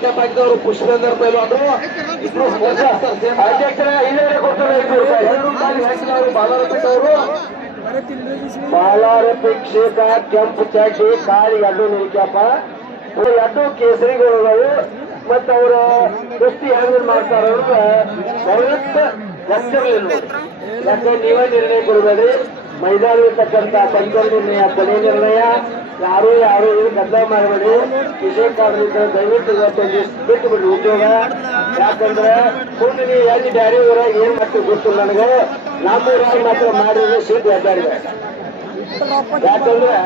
Setup ಆಗಿದವರು ಪುಷ್ಪೇಂದರ್ ಪೈಲ್ವಾನ್ರು ಇಬ್ರು ಅಧ್ಯಕ್ಷರ ಬಾಲಾರಪಿಕ್ ಅವರು ಬಾಲಾರಪಿಕ್ ಶೇಖ ಕೆಂಪು ಚಾಟಿ ಕಾಳಿ ಅಡ್ಡು ನಿಲ್ಕ್ಯಪ್ಪ ಎರಡು ಕೇಸರಿಗಳು ಮತ್ತು ಅವರ ಕುಸ್ತಿ ಹೆಂಗ್ ಮಾಡ್ತಾರ ಯಾಕೆ ನೀವೇ ನಿರ್ಣಯ ಕೊಡಬೇಡ್ರಿ. ಮೈದಾನವಿರ್ತಕ್ಕಂಥ ಪಂಚ ನಿರ್ಣಯ ಕೊನೆ ನಿರ್ಣಯ. ಯಾರು ಗದ್ದಲ ಮಾಡಬೇಡಿ. ವಿಷಯಕಾರರಿಂದ ದಯವಿಟ್ಟು ಇವತ್ತೊಂದು ಬಿಟ್ಟು ಬಿಡ್ರಿ ಉದ್ಯೋಗ. ಯಾಕಂದ್ರೆ ಮುಂದೆ ನೀವು ಎಲ್ಲಿ ಬ್ಯಾರೆ ಊರಾಗ ಏನ್ ಮಾಡ್ತೀವಿ ಗೊತ್ತಿಲ್ಲ ನನಗೆ. ನಮ್ಮ ಊರಾಗ ಮಾತ್ರ ಮಾಡಿದ್ರೆ ಸೀಟ್ ಅಡ್ಡಾಡಿದೆ. ಯಾಕಂದ್ರೆ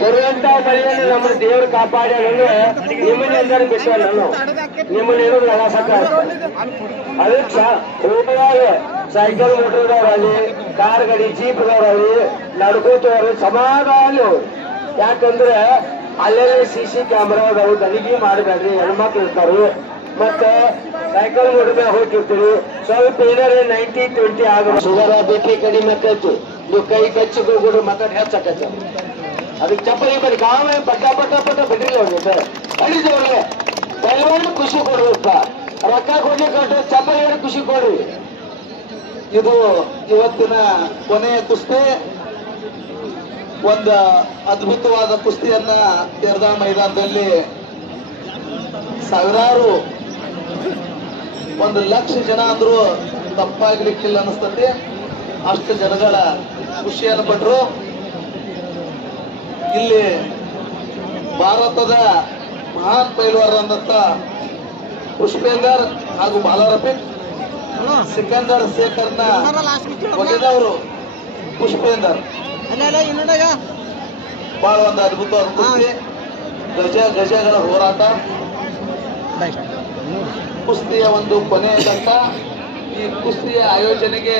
ಬರುವಂತ ಮಳೆಯನ್ನು ನಮ್ಮ ದೇವರು ಕಾಪಾಡ್ಯಾರಂದ್ರೆ ನಿಮ್ಮನ್ನ ಎಂದರೆ ಬಿಟ್ಟ ನಾನು ನಿಮ್ಮನ್ನ ಹೇಳೋದು ಎಲ್ಲ ಸಾಕ. ಅದಕ್ಕೆ ಹೋಗುವಾಗ ಸೈಕಲ್ ಮೋಟರ್ದವ್ರಲ್ಲಿ, ಕಾರ್ ಗಾಡಿ ಜೀಪ್ದವ್ರಲ್ಲಿ, ನಡ್ಕೋತವ್ರಲ್ಲಿ ಸಮಾಧಾನ. ಯಾಕಂದ್ರೆ ಅಲ್ಲೆಲ್ಲ CC ಕ್ಯಾಮ್ರಾ ಅದಾವು. ಗಲಿಗೆ ಮಾಡಬೇಡ್ರಿ. ಹೆಣ್ಮಕ್ಳು ಇರ್ತಾರು. ಮತ್ತೆ ಸೈಕಲ್ ಮೋಟರ್ ಹೋಗಿರ್ತೀವಿ. ಸ್ವಲ್ಪ ಏನಾರ 90-20 ಆಗ ಶುಗರ್ BP ಕಡಿಮೆ ಆಕೈತಿ. ನೀವು ಕೈ ಕಚ್ಚಿಕೊಂಡು ಮಾತಾಡಿ ಹೆಚ್ಚಾಕೈತಿ. ಅದಕ್ಕೆ ಚಪ್ಪಲಿ ಬರೀ ಕಾವೇ ಪಟ್ಟ ಬಿಡ್ರಿಲ್ಲ ಅವ್ರಿಗೆ ಅಡಿದವ್ರಿಗೆ ಪೈಲ್ವಾನ್ ಖುಷಿ ಕೊಡ್ಬೇಕ. ರೊಕ್ಕ ಕೊಡ್ಲಿ ಕೊಟ್ಟು ಚಪ್ಪಲಿ ಖುಷಿ ಕೊಡ್ರಿ. ಇದು ಇವತ್ತಿನ ಕೊನೆಯ ಕುಸ್ತಿ. ಒಂದು ಅದ್ಭುತವಾದ ಕುಸ್ತಿಯನ್ನ ತೆರೆದ ಮೈದಾನದಲ್ಲಿ ಸಾವಿರಾರು 1 ಲಕ್ಷ ಜನ ಅಂದ್ರೂ ತಪ್ಪಾಗ್ಲಿಕ್ಕಿಲ್ಲ ಅನಿಸ್ತತಿ. ಅಷ್ಟು ಜನಗಳ ಖುಷಿಯನ್ನು ಪಟ್ರು. ಇಲ್ಲಿ ಭಾರತದ ಮಹಾನ್ ಪೈಲ್ವಾನರಂತ ಪುಷ್ಪೇಂದರ್ ಹಾಗೂ ಬಾಲಾರಪಿಕ್ ಸಿಕಂದರ್ ಶೇಖರ್ನ ಒಗೆದವರು ಪುಷ್ಪೇಂದರ್ ಬಹಳ ಒಂದು ಅದ್ಭುತವಾದ ಕುಸ್ತಿ. ಗಜಗಳ ಹೋರಾಟ, ಕುಸ್ತಿಯ ಒಂದು ಕೊನೆಯ ಘಟ್ಟ. ಈ ಕುಸ್ತಿಯ ಆಯೋಜನೆಗೆ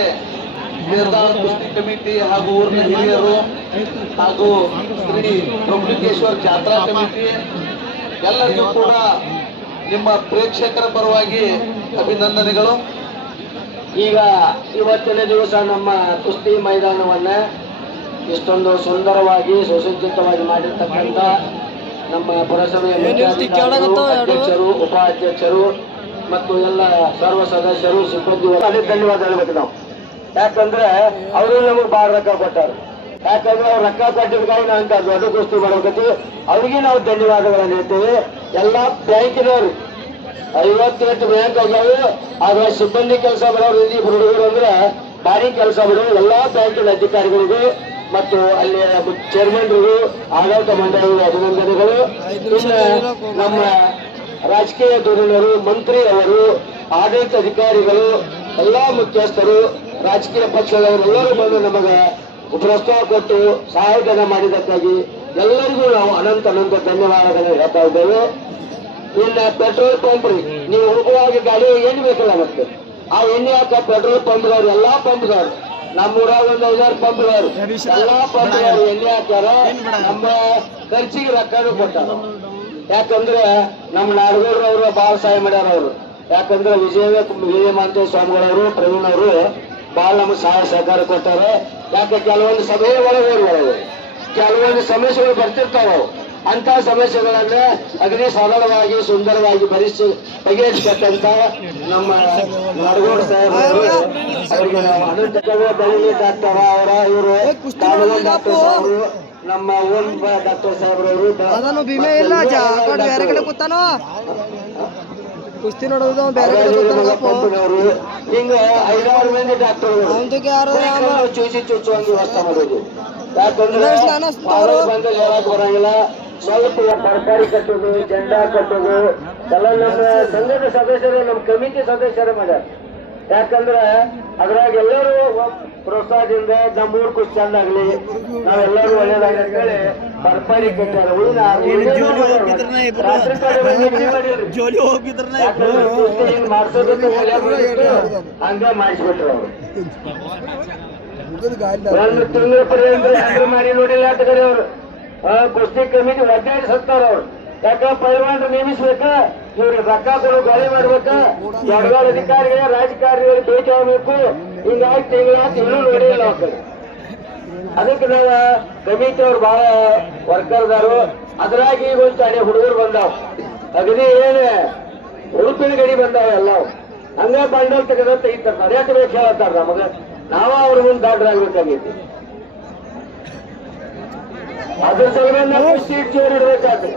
ಕುಸ್ತಿ ಕಮಿಟಿ ಹಾಗೂ ಊರಿನ ಹಿರಿಯರು ಹಾಗೂ ಶ್ರೀ ತ್ರ್ಯಂಬಕೇಶ್ವರ ಜಾತ್ರಾ ಕಮಿಟಿ ಎಲ್ಲರಿಗೂ ಕೂಡ ನಿಮ್ಮ ಪ್ರೇಕ್ಷಕರ ಪರವಾಗಿ ಅಭಿನಂದನೆಗಳು. ಈಗ ಇವತ್ತಿನ ದಿವಸ ನಮ್ಮ ಕುಸ್ತಿ ಮೈದಾನವನ್ನ ಇಷ್ಟೊಂದು ಸುಂದರವಾಗಿ ಸುಸಜ್ಜಿತವಾಗಿ ಮಾಡಿರ್ತಕ್ಕಂಥ ನಮ್ಮ ಪುರಸಭೆಯ ಅಧ್ಯಕ್ಷರು, ಉಪಾಧ್ಯಕ್ಷರು ಮತ್ತು ಎಲ್ಲ ಸರ್ವ ಸದಸ್ಯರು, ಸಿಬ್ಬಂದಿ ಅದೇ ಧನ್ಯವಾದ ಹೇಳ್ಬೇಕು ನಾವು. ಯಾಕಂದ್ರೆ ಅವರು ನಮಗೆ ಭಾಳ ರೊಕ್ಕ ಕೊಟ್ಟಾರ. ಯಾಕಂದ್ರೆ ಅವ್ರು ರೊಕ್ಕ ಕೊಟ್ಟಿದ್ದಕ್ಕಾಗಿ ನಾವು ಅಂತ ದೊಡ್ಡ ಕುಸ್ತಿ ಮಾಡ್ಬೇಕಂತೀವಿ. ಅವ್ರಿಗೆ ನಾವು ಧನ್ಯವಾದಗಳನ್ನು ಹೇಳ್ತೇವೆ. ಎಲ್ಲ ಬ್ಯಾಂಕಿನವರು 58 ಬ್ಯಾಂಕ್ ಆಗ್ಯಾವೆ. ಆದ್ರೆ ಸಿಬ್ಬಂದಿ ಕೆಲಸ ಮಾಡೋರು ಇಲ್ಲಿ ಹುಡುಗರು ಅಂದ್ರೆ ಭಾರಿ ಕೆಲಸ ಮಾಡೋರು ಎಲ್ಲಾ ಬ್ಯಾಂಕಿನ ಅಧಿಕಾರಿಗಳಿಗೂ ಮತ್ತು ಅಲ್ಲಿ ಚೇರ್ಮನ್ರಿಗೂ ಆಡಳಿತ ಮಂಡಳಿಗೂ ಅಭಿನಂದನೆಗಳು. ಇನ್ನು ನಮ್ಮ ರಾಜಕೀಯ ಧೋರಣರು, ಮಂತ್ರಿ ಅವರು, ಆಡಳಿತ ಅಧಿಕಾರಿಗಳು, ಎಲ್ಲಾ ಮುಖ್ಯಸ್ಥರು, ರಾಜಕೀಯ ಪಕ್ಷದವರೆಲ್ಲರೂ ಬಂದು ನಮಗೆ ಪ್ರೋತ್ಸಾಹ ಕೊಟ್ಟು ಸಹಾಯಧನ ಮಾಡಿದ್ದಕ್ಕಾಗಿ ಎಲ್ಲರಿಗೂ ನಾವು ಅನಂತ ಧನ್ಯವಾದಗಳನ್ನು ಹೇಳ್ತಾ ಇದ್ದೇವೆ. ಇನ್ನು ಪೆಟ್ರೋಲ್ ಪಂಪ್ ರೀ, ನೀವು ಹೋಗುವಾಗ ಗಾಡಿ ಎಣ್ಣೆ ಬೇಕಲ್ಲ, ಮತ್ತೆ ಆ ಎಣ್ಣೆ ಹಾಕ ಪೆಟ್ರೋಲ್ ಪಂಪ್ದವ್ರು ಎಲ್ಲಾ ಪಂಪ್ದವ್ರು ನಮ್ಮೂರಾಗ ಒಂದು 5 ಪಂಪ್ದವ್ರು ಎಲ್ಲಾ ಪಂಪ್ದವ್ರು ಎಣ್ಣೆ ಹಾಕ್ಯಾರ. ನಮ್ಮ ಖರ್ಚಿಗೆ ರೊಕ್ಕನೂ ಕೊಟ್ಟಾರ. ಯಾಕಂದ್ರೆ ನಮ್ಮ ನಾಡಗೌಡರವರು ಬಹಳ ಸಹಾಯ ಮಾಡ್ಯಾರ ಅವರು. ಯಾಕಂದ್ರೆ ವಿಜಯಮಾಂತ ಸ್ವಾಮಿಗಳವರು, ಪ್ರವೀಣ್ ಅವರು ಬಹಳ ನಮ್ಗೆ ಸಹಾಯ ಸಹಕಾರ ಕೊಟ್ಟಾರೆ. ಯಾಕೆ ಕೆಲವೊಂದು ಸಭೆಯ ಒಳಗೆ ಕೆಲವೊಂದು ಸಮಸ್ಯೆಗಳು ಬರ್ತಿರ್ತಾವ. ಅಂತ ಸಮಸ್ಯೆಗಳನ್ನ ಅಗದಿ ಸರಳವಾಗಿ ಸುಂದರವಾಗಿ ಬಗೆಹರಿಸಬೇಕಂತ ನಮ್ಮ ನಾಡಗೌಡ ಸಾಹೇಬರು ಅವರಿಗೆ ನಾವು ಅನಂತ ಡಾಕ್ಟರ್ ಅವರ ಇವರು ಡಾಕ್ಟರ್ ಸಾಹೇಬರು, ನಮ್ಮ ಓನ್ ಡಾಕ್ಟರ್ ಸಾಹೇಬ್ರವರು ಕುಸ್ತಿ ನೋಡೋದು ಬೇರೆ ಹಿಂಗ 5-6 ಮಂದಿ ಡಾಕ್ಟರ್ ಚುಚ್ಚುವಂಗೆ ವ್ಯವಸ್ಥೆ ಮಾಡೋದು. ಯಾಕಂದ್ರೆ ಬಂದ ಹೇಳಕ್ ಬರಂಗಿಲ್ಲ. ಸ್ವಲ್ಪ ತರಕಾರಿ ಕಟ್ಟೋದು, ಜೆಂಡಾ ಕಟ್ಟೋದು ಎಲ್ಲ ನಮ್ಮ ಸಂಘದ ಸದಸ್ಯರು, ನಮ್ಮ ಕಮಿಟಿ ಸದಸ್ಯರು ಮಾಡ್ಯಾರ. ಯಾಕಂದ್ರೆ ಅದ್ರಾಗ ಎಲ್ಲರೂ ಪ್ರೋತ್ಸಾಹದಿಂದ ನಮ್ಮೂರ್ ಕುಸ್ತಿ ಚಂದಾಗ್ಲಿ, ನಾವೆಲ್ಲರೂ ಒಳ್ಳೇದಾಗಿ ಅಂತೇಳಿ ತರಕಾರಿ ಕಟ್ಟಾರ. ಹಂಗ ಮಾಡಿಸ್ಬಿಟ್ರು ಅವರು. 1 ತಿಂಗಳ ಪರ್ಯಂತ ಮಾಡಿ ನೋಡಿಲ್ಲ ಅಂತಕರಿ ಅವರು. ಕುಸ್ತಿ ಕಮಿಟಿ ಒದ್ದಾಡಿ ಸತ್ತಾರ ಅವ್ರು. ಯಾಕ ಪೈಲ್ವಾನ್ರು ನೇಮಿಸ್ಬೇಕ, ಇವ್ರಿಗೆ ರೊಕ್ಕ ಕೊಡು, ಗಾಳಿ ಮಾಡ್ಬೇಕ, ಜಡಗಾಳ ಅಧಿಕಾರಿಗಳಿಗೆ, ರಾಜಕಾರಣಿಗಳಿಗೆ ಭೇಟಿ ಆಗ್ಬೇಕು. ಹಿಂಗಾಗಿ ತಿಂಗಳು ನೋಡಿಲ್ಲ ಅವ್ರ. ಅದಕ್ಕೆ ನಾವು ಕಮಿಟಿ ಅವ್ರು ಬಹಳ ವರ್ಕರ್ದಾರು. ಅದ್ರಾಗಿ ಈಗ ಒಂದು ಹುಡುಗರು ಬಂದಾವ್. ಅಗದಿ ಏನು ಉಡುಪಿನ ಗಡಿ ಬಂದಾವ ಎಲ್ಲ ಹಂಗ ಬಂಡಲ್ ತೆಗಿತಾರ ನಡೆಯಕ್ಕೆ ಬೇಕು ಹೇಳತ್ತಾರ ನಮಗ ನಾವ ಅವ್ರ ಮುಂದೆ ದಾಟರಾಗ್ಬೇಕಾಗೈತಿ ಅದ್ರ ಸಲುವಾಗಿ ನಾವು ಸೀಟ್ ಜೋರ್ ಇಡ್ಬೇಕಾಗ್ತದೆ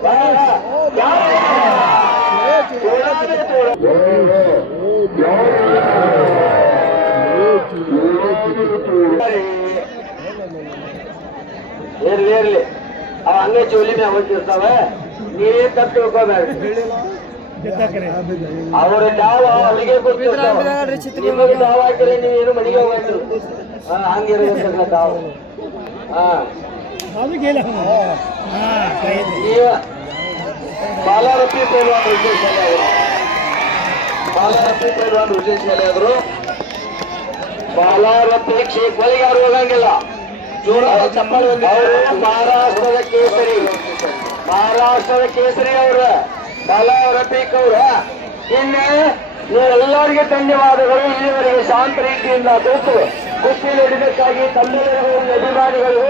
ಇರ್ಲಿ ಅವ ಹಂಗೆ ಚೋಲಿ ಮ್ಯಾಗ ಹೋಗ್ತಿರ್ತಾವ ನೀವೇ ತಪ್ಪು ತಿಳ್ಕೋಬೇಡ್ರಿ ಅವ್ರ ಡಾವ ಅವರಿಗೆ ಗೊತ್ತಿರ್ತಾವ ನಿಮಗೆ ಡಾವ್ ಹಾಕಿದ್ರೆ ನೀವೇನು ಮನೆಗೆ ಹೋಗ್ಬೇಕು ಹಂಗಿರ್ಬೇಕಲ್ಲ ಡಾವ್ ನೀವ ಬಾಲಾರಪ್ಪಿ ಪೈಲ್ವಾನ್ ವಿಜಯ್ ಶಾಲೆ ಆದ್ರು ಬಾಲಾರಪ್ಪಿ ಕ್ಷೇತ್ರಗಳಿಗೆ ಯಾರು ಹೋಗಂಗಿಲ್ಲ ಜೋರಾದ ಚಪ್ಪಾಳೆ ಅವರು ಮಹಾರಾಷ್ಟ್ರದ ಕೇಸರಿ ಅವ್ರ ಬಾಲಾರಫೀಕ್ ಅವ್ರ ಇನ್ನು ನೀವೆಲ್ಲರಿಗೆ ಧನ್ಯವಾದಗಳು ಇಲ್ಲಿವರೆಗೆ ಶಾಂತ ರೀತಿಯಿಂದ ಕೂತು ಕುಸ್ತಿ ನಡೆದಕ್ಕಾಗಿ ತಮ್ಮೆಲ್ಲರಿಗೂ ಅಭಿಮಾನಿಗಳು